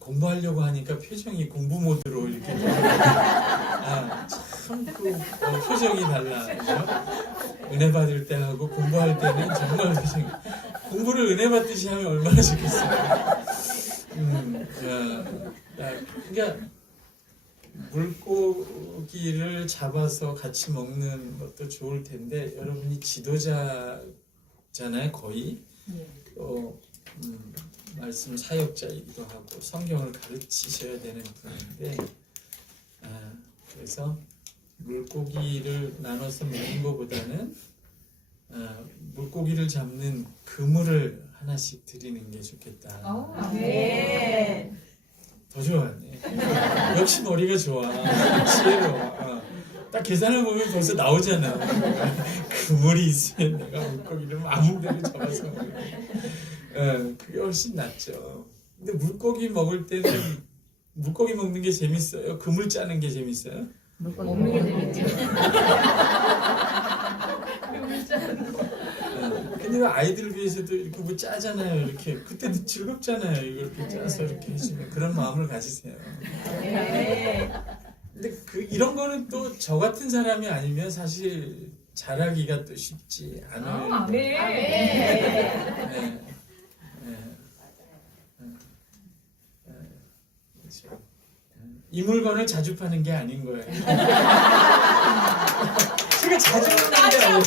공부하려고 하니까 표정이 공부 모드로 이렇게 참 표정이 달라. 그죠? 은혜 받을 때하고 공부할 때는 정말 표정이 공부를 은혜 받듯이 하면 얼마나 좋겠어요. 그러니까 물고기를 잡아서 같이 먹는 것도 좋을 텐데 여러분이 지도자잖아요, 거의. 말씀 사역자이기도 하고 성경을 가르치셔야 되는 분인데 그래서 물고기를 나눠서 먹는 것보다는 물고기를 잡는 그물을 하나씩 드리는 게 좋겠다. 네. 더 좋아하네. 역시 머리가 좋아. 지혜로워. 딱 계산을 보면 벌써 나오잖아. 그물이 있으면 내가 물고기를 아무 데로 잡아서 먹는 그게 훨씬 낫죠. 근데 물고기 먹을 때는 물고기 먹는 게 재밌어요? 그물 짜는 게 재밌어요? 먹는 게 재밌죠. 근데 아이들 위해서도 이렇게 뭐 짜잖아요. 이렇게 그때도 즐겁잖아요. 이렇게 짜서 이렇게 해주면 그런 마음을 가지세요. 네. 근데 이런 거는 또 저 같은 사람이 아니면 사실 잘하기가 또 쉽지 않아요. 네. 그렇죠. 이 물건을 자주 파는 게 아닌 거예요. 제가 자주 먹는 게 아니에요.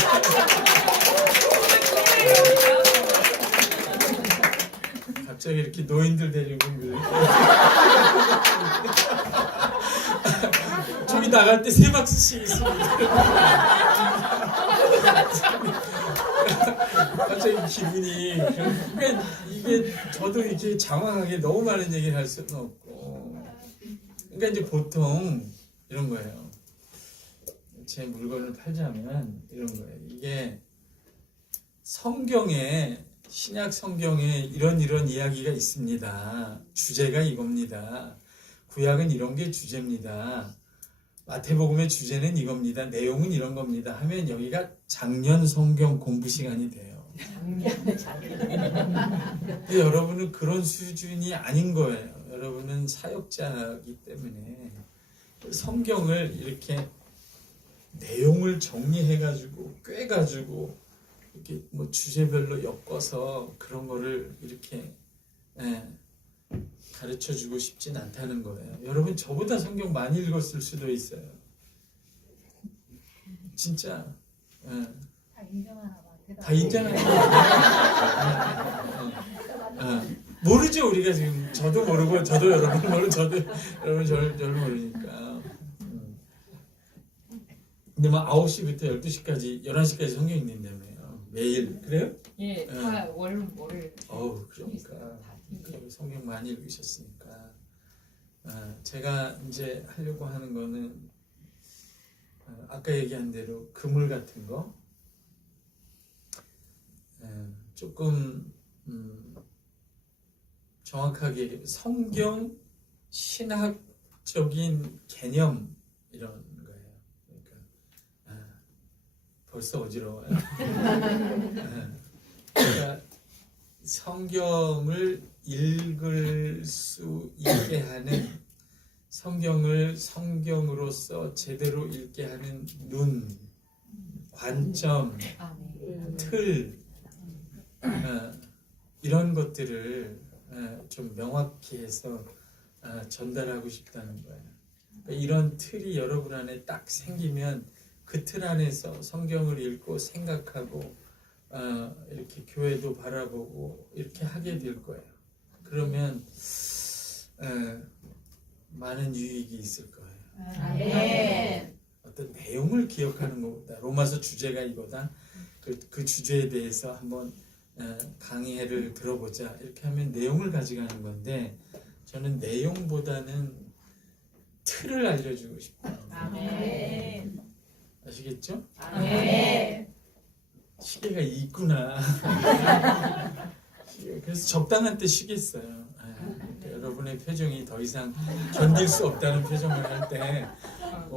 갑자기 이렇게 노인들 데리고 저기 나갈 때 3박스씩 있습니다. 갑자기 기분이 그러니까 이게 저도 이렇게 장황하게 너무 많은 얘기를 할 수는 없고 그러니까 이제 보통 이런 거예요. 제 물건을 팔자면 이런 거예요. 이게 성경에 신약 성경에 이런 이야기가 있습니다. 주제가 이겁니다. 구약은 이런 게 주제입니다. 마태복음의 주제는 이겁니다. 내용은 이런 겁니다. 하면 여기가 작년 성경 공부 시간이 돼요. 근데 여러분은 그런 수준이 아닌 거예요. 여러분은 사역자이기 때문에 성경을 이렇게 내용을 정리해가지고 꿰가지고 이렇게 뭐 주제별로 엮어서 그런 거를 이렇게 가르쳐주고 싶진 않다는 거예요. 여러분 저보다 성경 많이 읽었을 수도 있어요. 진짜 다 인정하나 봐. 다 인정하는 모르죠 우리가 지금. 저도 모르고 저도 여러분 모르고 저도 여러분 저를 모르니까. 근데 막 9시부터 12시까지 11시까지 성경 읽는다며요. 매일. 그래요? 예, 다 월요일. 그러니까 성경 많이 읽으셨으니까. 제가 이제 하려고 하는 거는 아까 얘기한 대로 그물 같은 거 조금 정확하게 성경 신학적인 개념 이런 거예요. 그러니까 벌써 어지러워요. 그러니까 성경을 읽을 수 있게 하는 성경을 성경으로서 제대로 읽게 하는 눈, 관점, 틀 이런 것들을 좀 명확히 해서 전달하고 싶다는 거예요. 그러니까 이런 틀이 여러분 안에 딱 생기면 그 틀 안에서 성경을 읽고 생각하고 이렇게 교회도 바라보고 이렇게 하게 될 거예요. 그러면 많은 유익이 있을 거예요. 어떤 내용을 기억하는 것보다 로마서 주제가 이거다. 그 주제에 대해서 한번 강의를 들어보자. 이렇게 하면 내용을 가져가는 건데 저는 내용보다는 틀을 알려주고 싶어요. 아시겠죠? 시계가 있구나. 그래서 적당한 때 쉬겠어요. 그러니까 여러분의 표정이 더 이상 견딜 수 없다는 표정을 할 때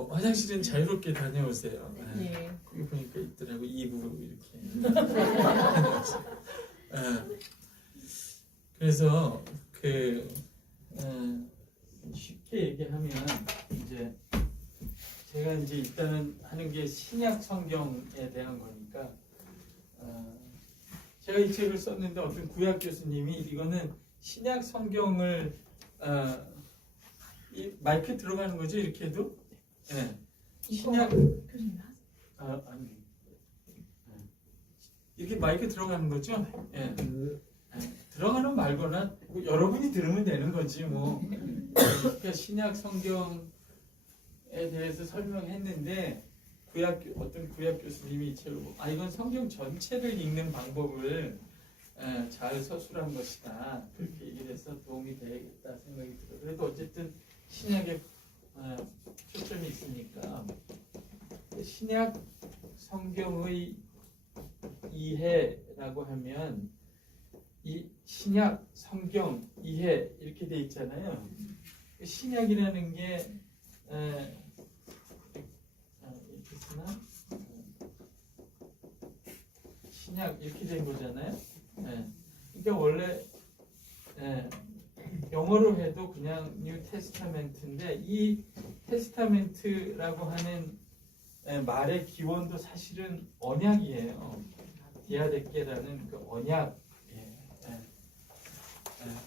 화장실은 자유롭게 다녀오세요. 거기 보니까 있더라고. 2부 이렇게 다녀오세요. 그래서 쉽게 얘기하면 이제 제가 이제 일단은 하는 게 신약 성경에 대한 거니까 제가 이 책을 썼는데 어떤 구약 교수님이 이거는 신약 성경을 이 마이크 들어가는 거죠 이렇게 해도 네. 신약 교수님 아니 이렇게 마이크 들어가는 거죠? 예. 들어가는 말거나 뭐 여러분이 들으면 되는 거지 뭐. 그러니까 신약 성경에 대해서 설명했는데 어떤 구약 교수님이 이 책을 이건 성경 전체를 읽는 방법을 잘 서술한 것이다 그렇게 얘기를 해서 도움이 되겠다 생각이 들어요. 그래도 어쨌든 신약에 초점이 있으니까 신약 성경의 이해라고 하면 이 신약 성경 이해 이렇게 돼 있잖아요. 신약이라는 게 이렇게 쓰나? 신약 이렇게 된 거잖아요. 그러니까 원래 영어로 해도 그냥 뉴 테스타멘트인데 이 테스타멘트라고 하는 말의 기원도 사실은 언약이에요. 디아데케라는 그 언약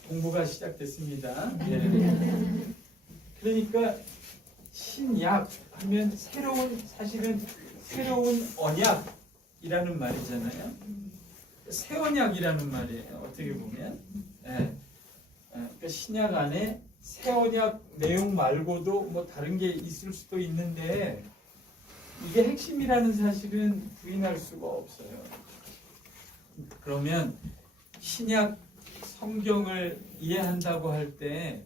공부가 시작됐습니다. 그러니까 신약 하면 사실은 새로운 언약이라는 말이잖아요. 새 언약이라는 말이에요. 어떻게 보면 그러니까 신약 안에 새 언약 내용 말고도 뭐 다른 게 있을 수도 있는데 이게 핵심이라는 사실은 부인할 수가 없어요. 그러면 신약 성경을 이해한다고 할 때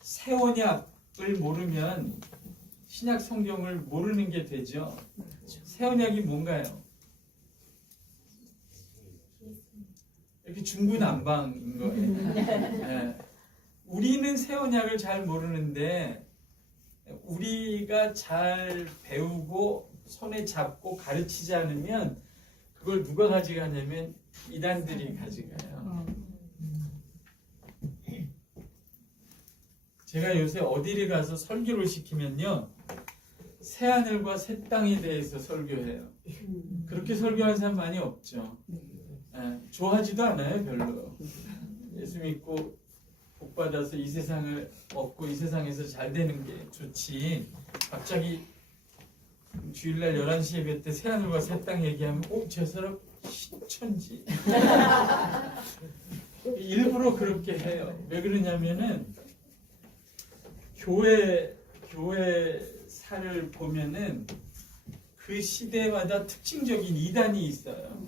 새 언약을 모르면 신약 성경을 모르는 게 되죠. 새 언약이 뭔가요? 이렇게 중구난방인 거예요. 우리는 새 언약을 잘 모르는데 우리가 잘 배우고 손에 잡고 가르치지 않으면 그걸 누가 가져가냐면 이단들이 가져가요. 제가 요새 어디를 가서 설교를 시키면요 새하늘과 새 땅에 대해서 설교해요. 그렇게 설교하는 사람 많이 없죠. 좋아하지도 않아요 별로. 예수 믿고 복 받아서 이 세상을 얻고 이 세상에서 잘 되는 게 좋지. 갑자기 주일날 11시 예배 때 새하늘과 새 땅 얘기하면 저 사람 신천지. 일부러 그렇게 해요. 왜 그러냐면은 교회사를 보면은 그 시대마다 특징적인 이단이 있어요.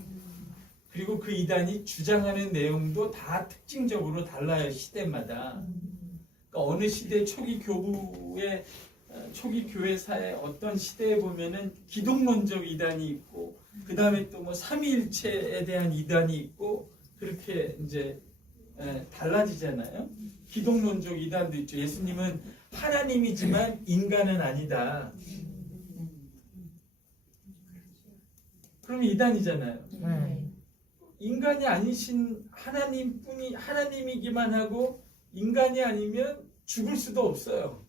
그리고 그 이단이 주장하는 내용도 다 특징적으로 달라요. 시대마다. 그러니까 어느 시대 초기 교회사의 어떤 시대에 보면은 기독론적 이단이 있고 그 다음에 또 뭐 삼위일체에 대한 이단이 있고 그렇게 이제 달라지잖아요. 기독론적 이단도 있죠. 예수님은 하나님이지만 인간은 아니다. 그럼 이단이잖아요. 인간이 아니신 하나님뿐이 하나님이기만 하고 인간이 아니면 죽을 수도 없어요.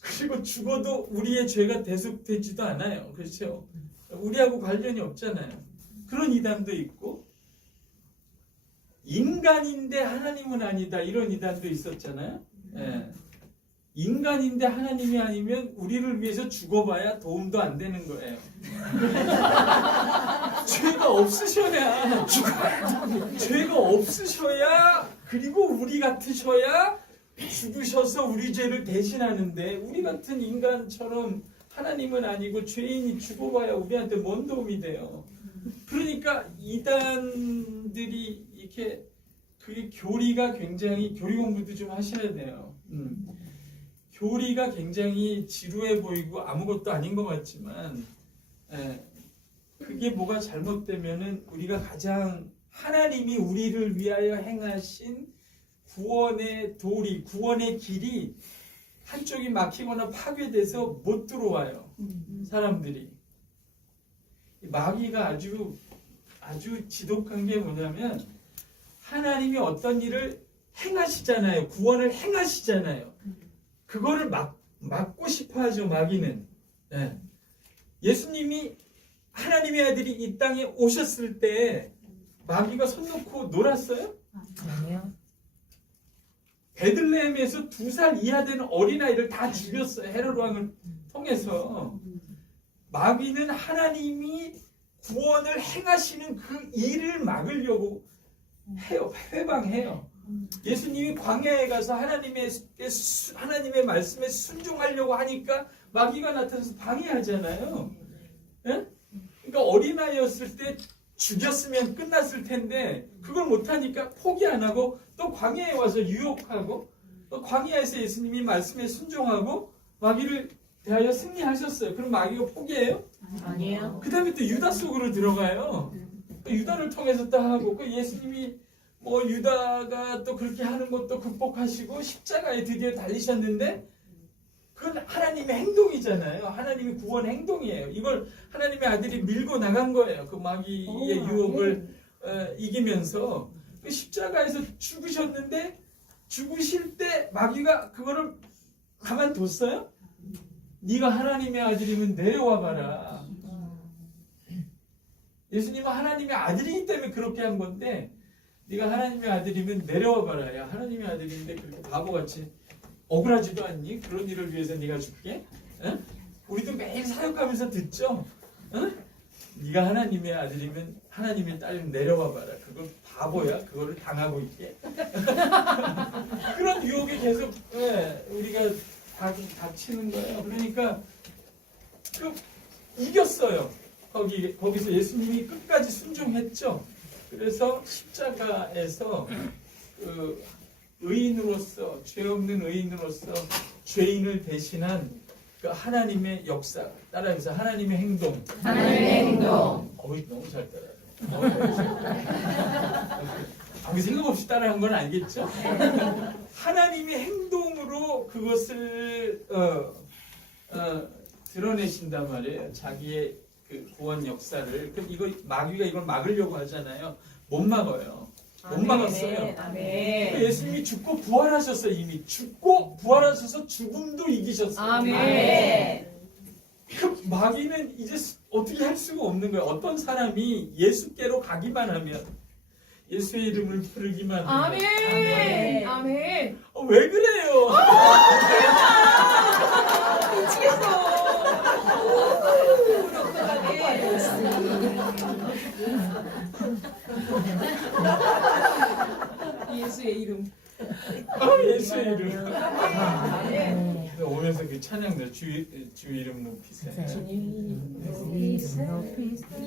그리고 죽어도 우리의 죄가 대속되지도 않아요. 그렇죠? 우리하고 관련이 없잖아요. 그런 이단도 있고 인간인데 하나님은 아니다 이런 이단도 있었잖아요. 인간인데 하나님이 아니면 우리를 위해서 죽어봐야 도움도 안 되는 거예요. 죄가 없으셔야 그리고 우리 같으셔야 죽으셔서 우리 죄를 대신하는데 우리 같은 인간처럼 하나님은 아니고 죄인이 죽어봐야 우리한테 뭔 도움이 돼요. 그러니까 이단들이 이렇게 그게 교리가 굉장히 교리 공부도 좀 하셔야 돼요. 교리가 굉장히 지루해 보이고 아무것도 아닌 것 같지만 그게 뭐가 잘못되면은 우리가 가장 하나님이 우리를 위하여 행하신 구원의 도리, 구원의 길이 한쪽이 막히거나 파괴돼서 못 들어와요. 사람들이. 마귀가 아주 지독한 게 뭐냐면 하나님이 어떤 일을 행하시잖아요. 구원을 행하시잖아요. 그거를 막고 싶어 하죠, 마귀는. 예. 예수님이 하나님의 아들이 이 땅에 오셨을 때 마귀가 손 놓고 놀았어요? 아니요. 베들레헴에서 2살 이하 되는 어린아이를 다 죽였어요. 헤롯 왕을 통해서. 마귀는 하나님이 구원을 행하시는 그 일을 막으려고 해요. 회방해요. 예수님이 광야에 가서 하나님의 말씀에 순종하려고 하니까 마귀가 나타나서 방해하잖아요. 예? 그러니까 어린아이였을 때 죽였으면 끝났을 텐데 그걸 못하니까 포기 안 하고 또 광야에 와서 유혹하고 또 광야에서 예수님이 말씀에 순종하고 마귀를 대하여 승리하셨어요. 그럼 마귀가 포기해요? 아니에요. 그 다음에 또 유다 속으로 들어가요. 유다를 통해서 또 하고 그 예수님이 뭐 유다가 또 그렇게 하는 것도 극복하시고 십자가에 드디어 달리셨는데 그건 하나님의 행동이잖아요. 하나님의 구원 행동이에요. 이걸 하나님의 아들이 밀고 나간 거예요. 그 마귀의 유혹을 이기면서 그 십자가에서 죽으셨는데 죽으실 때 마귀가 그거를 가만뒀어요? 네가 하나님의 아들이면 내려와 봐라. 예수님은 하나님의 아들이기 때문에 그렇게 한 건데 네가 하나님의 아들이면 내려와 봐라. 야, 하나님의 아들인데 그렇게 바보같이 억울하지도 않니? 그런 일을 위해서 네가 죽게? 응? 우리도 매일 사역하면서 듣죠? 응? 네가 하나님의 아들이면 하나님의 딸이면 내려와 봐라. 그거 바보야. 그거를 당하고 있게. 그런 유혹에 계속 우리가 닥치는 거예요. 그러니까 이겼어요. 거기서 예수님이 끝까지 순종했죠. 그래서 십자가에서 그 의인으로서 죄 없는 의인으로서 죄인을 대신한 그 하나님의 역사 따라해서 하나님의 행동. 하나님의 행동. 너무 잘 따라해요. 아무 생각 없이 따라한 건 알겠죠? 하나님의 행동으로 그것을 드러내신단 말이에요. 자기의 그 구원 역사를. 그럼 이거 마귀가 이걸 막으려고 하잖아요. 못 막아요. 못 막았어요. 아멘. 예수님이 죽고 부활하셨어요. 이미 죽고 부활하셔서 죽음도 이기셨어요. 아멘. 그 마귀는 이제 어떻게 할 수가 없는 거예요. 어떤 사람이 예수께로 가기만 하면 예수의 이름을 부르기만 하면 아멘. 아멘. 왜 그래요? 미치겠어. 예수의 이름. 예수의 이름. 오면서 그 찬양들 주 이름 높이세.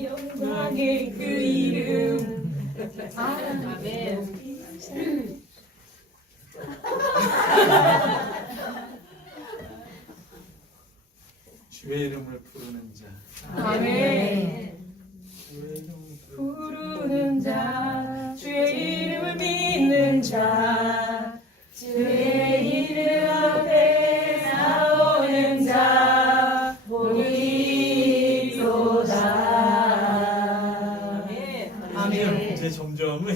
영광의 그 이름. 아멘. 주의 이름을 부르는 자. 아멘. 주의 이름을 부르는 자, 주의 이름을 믿는 자, 주의 이름 앞에 나오는 자, 복이 있도다. 아멘. 이제 점점은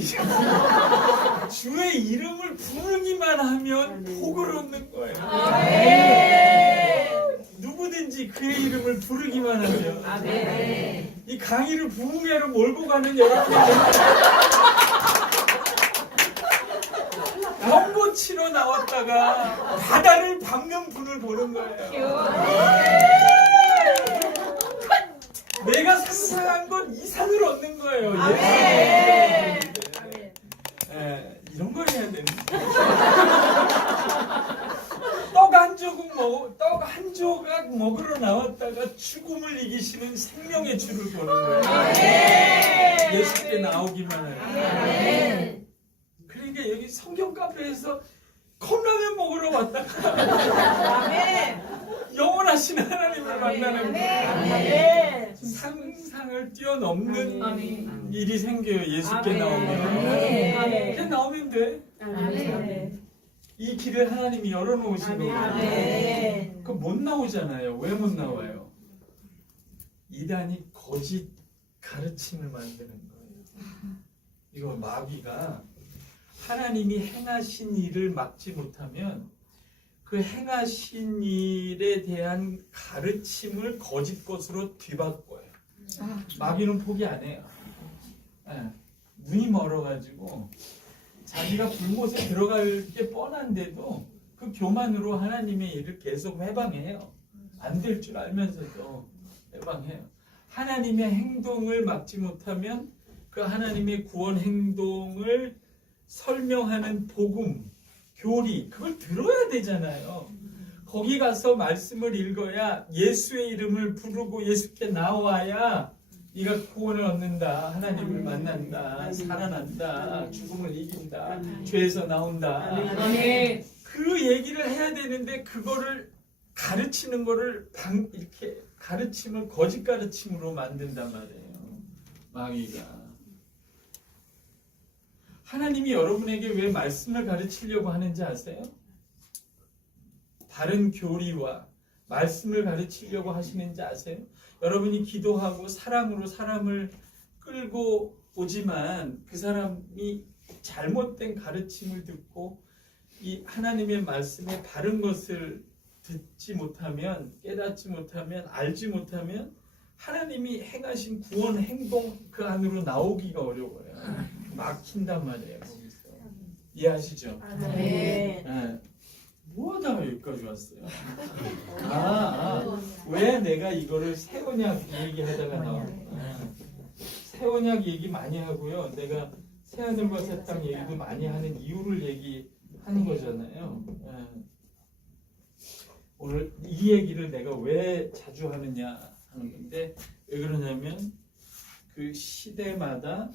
주의 이름을 부르기만 하면 복을 얻는 거예요. 누구든지 그의 이름을 부르기만 하면 아멘. 이 강의를 부흥회로 몰고 가는 여러분들 경보 치러 나왔다가 바다를 밟는 분을 보는 거예요. 내가 상상한 것 이상을 얻는 거예요. 이런 걸 해야 되는 떡 한 조각 먹으러 나왔다가 죽음을 이기시는 생명의 주를 보는 거예요. 예수께 나오기만 해요. 그러니까 여기 성경 카페에서 컵라면 먹으러 왔다가 영원하신 하나님을 만나는 거예요. 상상을 뛰어넘는 일이 생겨요. 예수께 나오면. 그냥 나오면 돼. 이 길을 하나님이 열어놓으신 거예요. 그럼 못 나오잖아요. 왜 못 나와요? 이단이 거짓 가르침을 만드는 거예요. 이거 마귀가 하나님이 행하신 일을 막지 못하면 그 행하신 일에 대한 가르침을 거짓 것으로 뒤바꿔요. 마귀는 포기 안 해요. 예, 눈이 멀어가지고 자기가 불못에 들어갈 게 뻔한데도 그 교만으로 하나님의 일을 계속 해방해요. 안 될 줄 알면서도 해방해요. 하나님의 행동을 막지 못하면 그 하나님의 구원 행동을 설명하는 복음, 교리, 그걸 들어야 되잖아요. 거기 가서 말씀을 읽어야 예수의 이름을 부르고 예수께 나와야 네가 구원을 얻는다, 하나님을 만난다, 살아난다, 죽음을 이긴다, 죄에서 나온다. 아멘. 그 얘기를 해야 되는데 그거를 가르치는 거를 이렇게 가르침을 거짓 가르침으로 만든단 말이에요. 마귀가. 하나님이 여러분에게 왜 말씀을 가르치려고 하는지 아세요? 바른 교리와 말씀을 가르치려고 하시는지 아세요? 여러분이 기도하고 사랑으로 사람을 끌고 오지만 그 사람이 잘못된 가르침을 듣고 이 하나님의 말씀에 바른 것을 듣지 못하면, 깨닫지 못하면, 알지 못하면 하나님이 행하신 구원 행동 그 안으로 나오기가 어려워요. 막힌단 말이에요. 거기서. 이해하시죠? 아멘. 네. 뭐하다가 여기까지 왔어요? 왜 내가 이거를 새 언약 얘기하다가 나왔구나. 새 언약 얘기 많이 하고요. 내가 새 하늘과 새 땅 얘기도 많이 하는 이유를 얘기하는 거잖아요. 오늘 이 얘기를 내가 왜 자주 하느냐 하는 건데, 왜 그러냐면 그 시대마다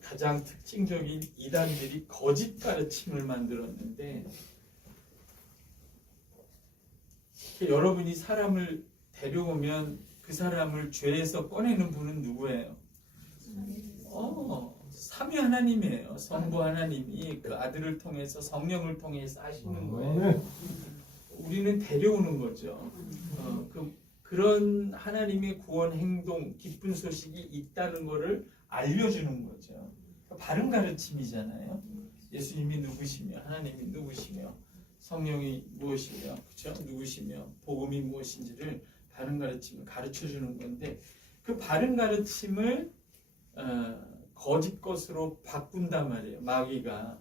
가장 특징적인 이단들이 거짓 가르침을 만들었는데, 여러분이 사람을 데려오면 그 사람을 죄에서 꺼내는 분은 누구예요? 삼위 하나님이에요. 성부 하나님이 그 아들을 통해서 성령을 통해서 하시는 거예요. 우리는 데려오는 거죠. 그런 하나님의 구원 행동, 기쁜 소식이 있다는 것을 알려주는 거죠. 바른 가르침이잖아요. 예수님이 누구시며, 하나님이 누구시며, 성령이 무엇이며, 그렇죠? 누구시며, 복음이 무엇인지를 바른 가르침을 가르쳐주는 건데, 그 바른 가르침을 거짓 것으로 바꾼단 말이에요. 마귀가.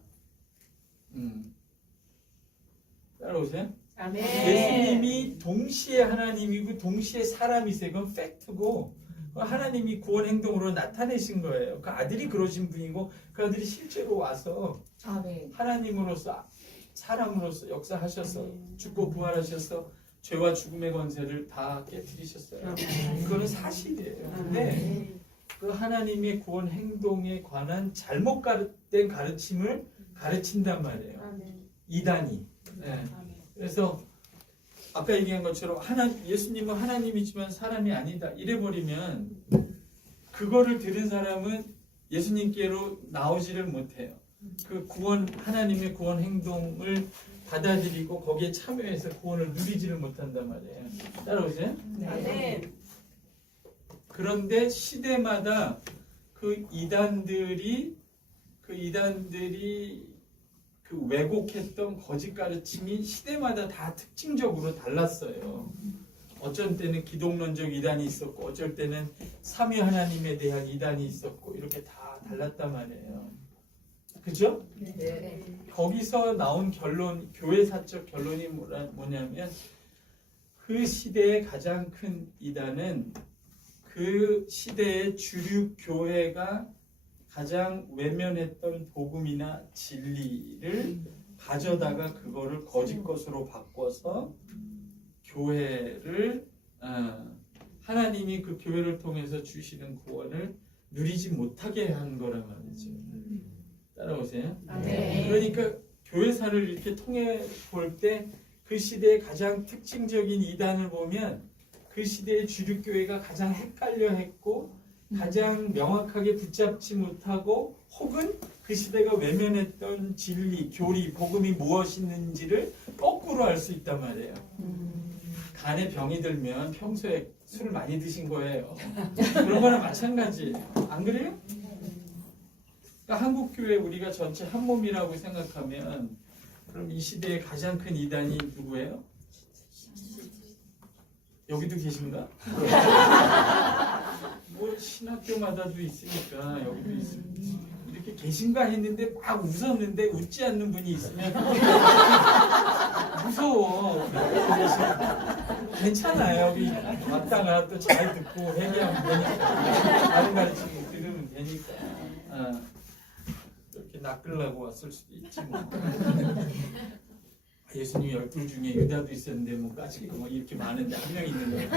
따라오세요? 아멘. 예수님이 동시에 하나님이고 동시에 사람이세요. 그건 팩트고, 하나님이 구원 행동으로 나타내신 거예요. 그 아들이 그러신 분이고, 그 아들이 실제로 와서 아멘. 하나님으로서 사람으로서 역사하셔서 죽고 부활하셔서 죄와 죽음의 권세를 다 깨뜨리셨어요. 그거는 사실이에요. 근데 그 하나님의 구원 행동에 관한 잘못된 가르침을 가르친단 말이에요. 이단이. 네. 그래서 아까 얘기한 것처럼 예수님은 하나님이지만 사람이 아니다 이래버리면 그거를 들은 사람은 예수님께로 나오지를 못해요. 그 하나님의 구원 행동을 받아들이고 거기에 참여해서 구원을 누리지를 못한단 말이에요. 따라오세요? 네. 그런데 시대마다 그 이단들이 그 왜곡했던 거짓 가르침이 시대마다 다 특징적으로 달랐어요. 어쩔 때는 기독론적 이단이 있었고, 어쩔 때는 삼위 하나님에 대한 이단이 있었고, 이렇게 다 달랐단 말이에요. 그죠? 네. 거기서 나온 결론, 교회사적 결론이 뭐냐면, 그 시대의 가장 큰 이단은 그 시대의 주류 교회가 가장 외면했던 복음이나 진리를 가져다가 그거를 거짓 것으로 바꿔서 교회를 하나님이 그 교회를 통해서 주시는 구원을 누리지 못하게 한 거란 말이죠. 따라오세요? 네. 그러니까 교회사를 이렇게 통해 볼 때 그 시대의 가장 특징적인 이단을 보면 그 시대의 주류 교회가 가장 헷갈려 했고 가장 명확하게 붙잡지 못하고 혹은 그 시대가 외면했던 진리, 교리, 복음이 무엇인지를 거꾸로 알 수 있단 말이에요. 간에 병이 들면 평소에 술을 많이 드신 거예요. 그런 거랑 마찬가지예요. 안 그래요? 그러니까 한국교회 우리가 전체 한 몸이라고 생각하면 그럼 이 시대의 가장 큰 이단이 누구예요? 여기도 계신가? 뭐 신학교마다도 있으니까 여기도 있으니까 이렇게 계신가 했는데 막 웃었는데 웃지 않는 분이 있으면 무서워. 괜찮아요. 여기 왔다가 또 잘 듣고 회개하면 되니까 다른 가르치고 들으면 되니까 이렇게 낚으려고 왔을 수도 있지 뭐. 예수님 12 중에 유다도 있었는데 뭐 까짓거 뭐 이렇게 많은데 한 명 있는 거예요.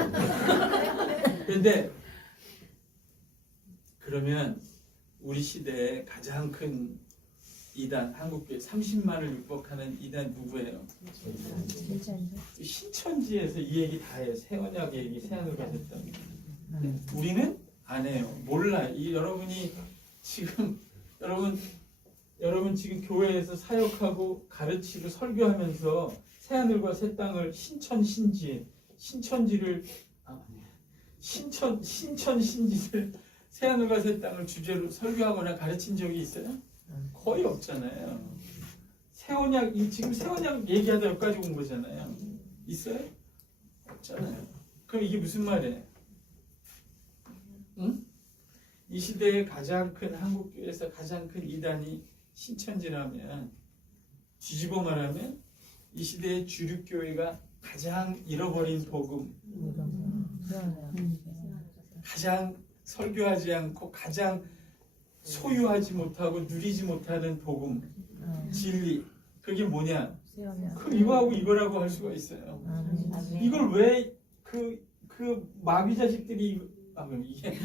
그런데 그러면 우리 시대에 가장 큰 이단, 한국교회 30만을 육박하는 이단 누구예요? 신천지에서 이 얘기 다 해요. 새언약 얘기, 새하늘 가셨다는. 우리는 안 해요. 몰라. 여러분이 지금 여러분 지금 교회에서 사역하고 가르치고 설교하면서 새하늘과 새 땅을 신천지를 새하늘과 새 땅을 주제로 설교하거나 가르친 적이 있어요? 거의 없잖아요. 새언약 지금 새언약 얘기하다 여기까지 온 거잖아요. 있어요? 없잖아요. 그럼 이게 무슨 말이에요? 응? 이 시대의 가장 큰 한국교회에서 가장 큰 이단이 신천지라면 뒤집어 말하면 이 시대의 주류교회가 가장 잃어버린 복음, 가장 설교하지 않고 가장 소유하지 못하고 누리지 못하는 복음, 진리, 그게 뭐냐? 그럼 이거하고 이거라고 할 수가 있어요. 이걸 왜 그 마귀 자식들이 그럼 이게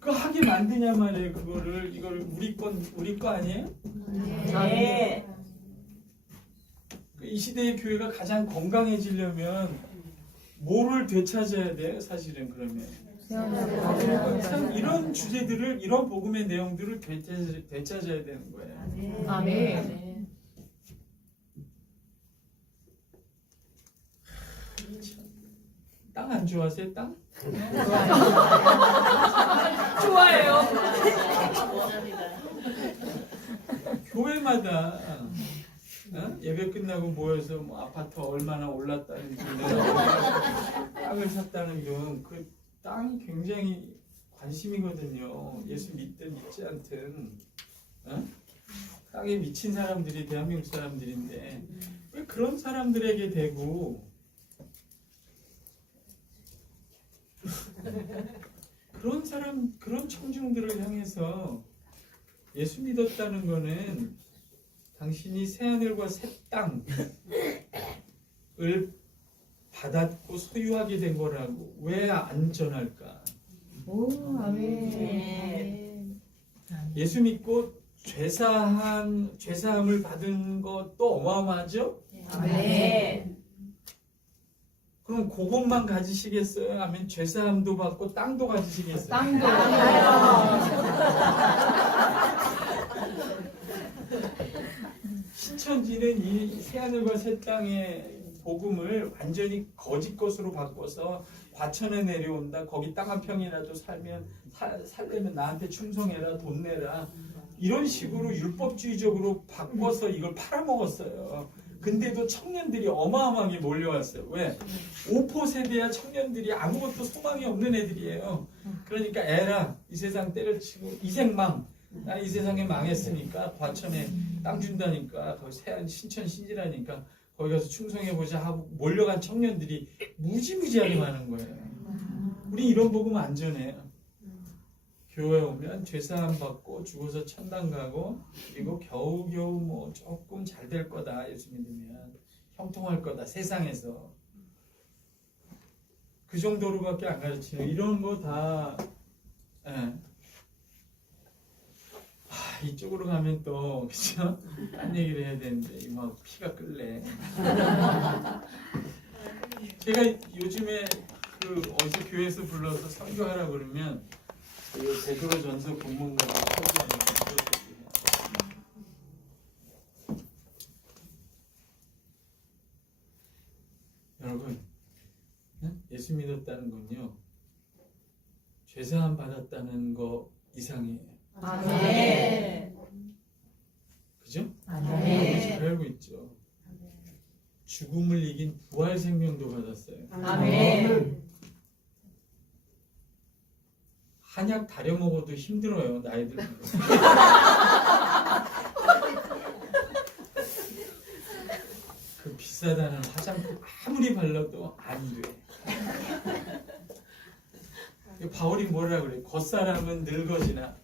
그 하게 만드냐 말이에요. 이걸 우리 거 아니에요? 네. 이 시대의 교회가 가장 건강해지려면 뭐를 되찾아야 돼요? 사실은 그러면 이런 주제들을 이런 복음의 내용들을 되찾아야 되는 거예요. 아멘. 땅 안 좋아하세요? 땅? 좋아해요. 교회마다 예배 끝나고 모여서 뭐 아파트 얼마나 올랐다는 등 땅을 샀다는 등 그 땅이 굉장히 관심이거든요. 예수 믿든 믿지 않든 땅에 미친 사람들이 대한민국 사람들인데 왜 그런 사람들에게 대고 그런 청중들을 향해서 예수 믿었다는 거는 당신이 새하늘과 새 땅을 받았고 소유하게 된 거라고 왜 안 전할까? 오, 아멘. 예수 믿고 죄사함을 받은 것도 어마어마하죠? 아멘. 그럼 그것만 가지시겠어요? 아니면 죄사함도 받고 땅도 가지시겠어요? 땅도. 신천지는 이 새하늘과 새 땅의 복음을 완전히 거짓 것으로 바꿔서 과천에 내려온다. 거기 땅 한 평이라도 살려면 나한테 충성해라, 돈 내라. 이런 식으로 율법주의적으로 바꿔서 이걸 팔아먹었어요. 근데도 청년들이 어마어마하게 몰려왔어요. 왜? 5포 세대야 청년들이 아무것도 소망이 없는 애들이에요. 그러니까 에라, 이 세상 때려치고 이생망. 나 이 세상에 망했으니까 과천에 땅 준다니까 거기 세안 신천 신지라니까 거기 가서 충성해보자 하고 몰려간 청년들이 무지무지하게 많은 거예요. 우리 이런 복음 안 전해요. 교회 오면 죄사함 받고 죽어서 천당 가고 그리고 겨우겨우 뭐 조금 잘 될 거다. 예수 믿으면 형통할 거다. 세상에서 그 정도로밖에 안 가르치는 이런 거 다 이쪽으로 가면 또 그죠? 딴 얘기를 해야 되는데 막 피가 끓네. 제가 요즘에 그 어디서 교회에서 불러서 설교하라 그러면 베드로 전서 본문과 설교하는 여러분 예수 믿었다는 건요 죄사함 받았다는 거 이상이에요. 아멘. 그죠? 네. 잘 알고 있죠. 죽음을 이긴 부활 생명도 받았어요. 아멘. 한약 다려 먹어도 힘들어요. 나이 들면. 그 비싸다는 화장품 아무리 발라도 안 돼. 바울이 뭐라 그래? 겉사람은 늙어지나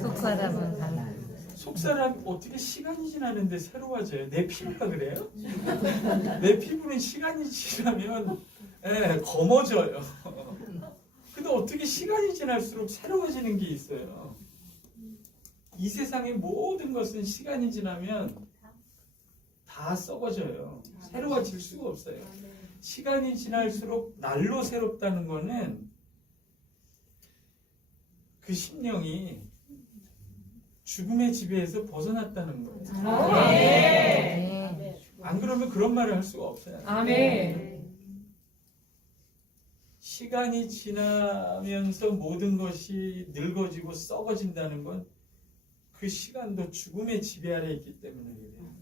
속사람은 달라. 속사람 어떻게 시간이 지나는데 새로워져요? 내 피부가 그래요? 내 피부는 시간이 지나면 검어져요. 근데 어떻게 시간이 지날수록 새로워지는 게 있어요? 이 세상의 모든 것은 시간이 지나면 다 썩어져요. 새로워질 수가 없어요. 시간이 지날수록 날로 새롭다는 거는 그 심령이 죽음의 지배에서 벗어났다는 거예요. 네. 안 그러면 그런 말을 할 수가 없어요. 아멘. 시간이 지나면서 모든 것이 늙어지고 썩어진다는 건 그 시간도 죽음의 지배 아래 있기 때문에 그래요.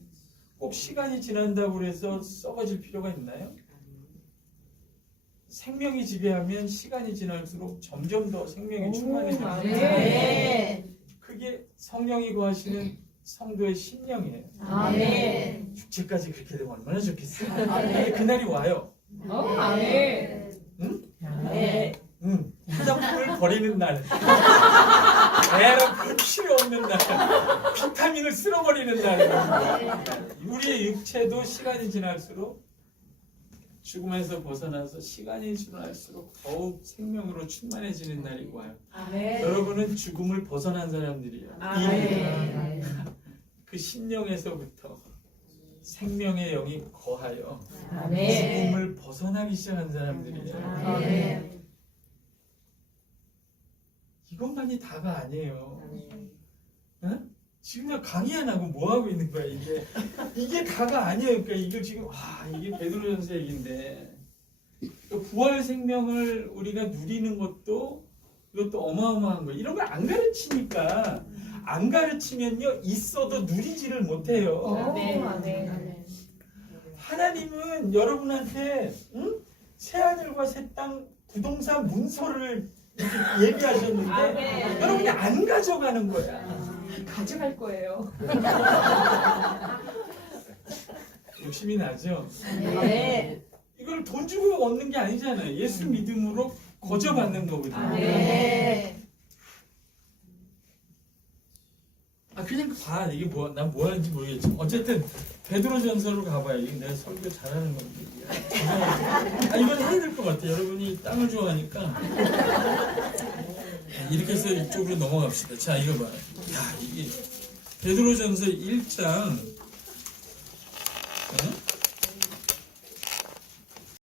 꼭 시간이 지난다고 해서 썩어질 필요가 있나요? 생명이 지배하면 시간이 지날수록 점점 더 생명이 충만해져요. 아멘. 그게 성령이 거하시는 성도의 심령이에요. 아멘. 육체까지 그렇게 되면 얼마나 좋겠어요. 근데 그날이 와요. 아멘. 응? 네. 응. 화장품을 버리는 날. 에너지 필요 없는 날. 비타민을 쓸어버리는 날. 우리의 육체도 시간이 지날수록 죽음에서 벗어나서 시간이 지날수록 더욱 생명으로 충만해지는 날이 와요. 아멘. 여러분은 죽음을 벗어난 사람들이에요. 아멘. 그 심령에서부터 생명의 영이 거하여 아멘. 죽음을 벗어나기 시작한 사람들이에요. 아멘. 이것만이 다가 아니에요. 응? 지금 강의 안 하고 뭐 하고 있는 거야 이게? 이게 다가 아니에요. 그러니까 이거 지금 이게 베드로전서 얘기인데 부활 생명을 우리가 누리는 것도 이것도 어마어마한 거예요. 이런 걸 안 가르치니까 안 가르치면요 있어도 누리지를 못해요. 아멘. 하나님은 여러분한테 새 하늘과 새 땅 부동산 문서를 이렇게 예비하셨는데 아멘. 여러분이 안 가져가는 거야. 가져갈 거예요. 욕심이 나죠? 네. 이걸 돈 주고 얻는 게 아니잖아요. 예수 믿음으로 거저받는 거거든요. 네. 그냥 봐. 이게 난 뭐 하는지 모르겠지만 어쨌든 베드로전서로 가봐요. 이게 내가 설교 잘하는 건데. 이건 해야 될 것 같아. 여러분이 땅을 좋아하니까. 이렇게 해서 이쪽으로 넘어갑시다. 자, 이거 봐. 야, 이게 베드로전서 1장. 응?